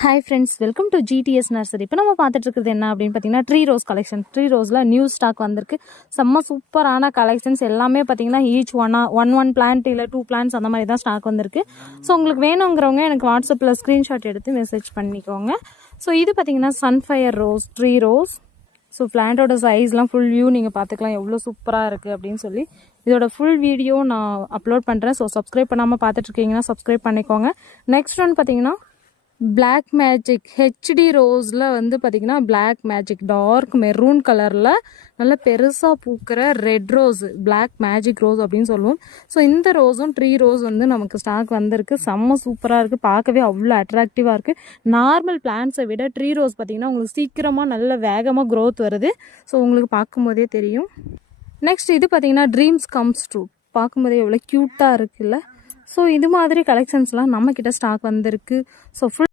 Hi friends, welcome to GTS nursery. இப்போ நம்ம பார்த்துட்டு இருக்கிறது என்ன அப்படின்னு பார்த்தீங்கன்னா ட்ரீ ரோஸ் கலெக்ஷன். ட்ரீ ரோஸில் நியூ ஸ்டாக் வந்திருக்கு. செம்ம சூப்பரான கலெக்ஷன்ஸ் எல்லாமே பார்த்தீங்கன்னா ஈச் ஒன் பிளான்ட் இல்லை 2 பிளான்ட்ஸ் அந்த மாதிரி தான் ஸ்டாக் வந்திருக்கு. ஸோ உங்களுக்கு வேணுங்கிறவங்க எனக்கு வாட்ஸ்அப்பில் ஸ்க்ரீன்ஷாட் எடுத்து மெசேஜ் பண்ணிக்கோங்க. ஸோ இது பார்த்தீங்கன்னா sunfire rose, tree rose. So பிளான்ட்டோட சைஸ்லாம் ஃபுல் வியூ நீங்கள் பார்த்துக்கலாம் எவ்வளோ சூப்பராக இருக்குது அப்படின்னு சொல்லி. இதோட ஃபுல் வீடியோ நான் அப்லோட் பண்ணுறேன். ஸோ சப்ஸ்கிரைப் பண்ணாமல் பார்த்துட்ருக்கீங்கன்னா சப்ஸ்கிரைப் பண்ணிக்கோங்க. நெக்ஸ்ட் ஒன் பார்த்தீங்கன்னா பிளாக் மேஜிக் ஹெச்டி ரோஸில் வந்து பார்த்திங்கன்னா பிளாக் மேஜிக் டார்க் மெரூன் கலரில் நல்ல பெருசாக பூக்கிற red rose, black magic rose அப்படின்னு சொல்லுவோம். ஸோ இந்த ரோஸும் ட்ரீ ரோஸ் வந்து நமக்கு ஸ்டாக் வந்திருக்கு. செம்ம சூப்பராக இருக்குது, பார்க்கவே அவ்வளோ அட்ராக்டிவாக இருக்குது. நார்மல் பிளான்ட்ஸை விட ட்ரீ ரோஸ் பார்த்திங்கன்னா உங்களுக்கு சீக்கிரமாக நல்ல வேகமாக க்ரோத் வருது. ஸோ உங்களுக்கு பார்க்கும்போதே தெரியும். நெக்ஸ்ட் இது பார்த்திங்கன்னா ட்ரீம்ஸ் கம்ஸ் ட்ரூ. பார்க்கும்போதே எவ்வளோ க்யூட்டாக இருக்குல்ல. ஸோ இது மாதிரி கலெக்ஷன்ஸ்லாம் நம்மக்கிட்ட ஸ்டாக் வந்திருக்கு. So full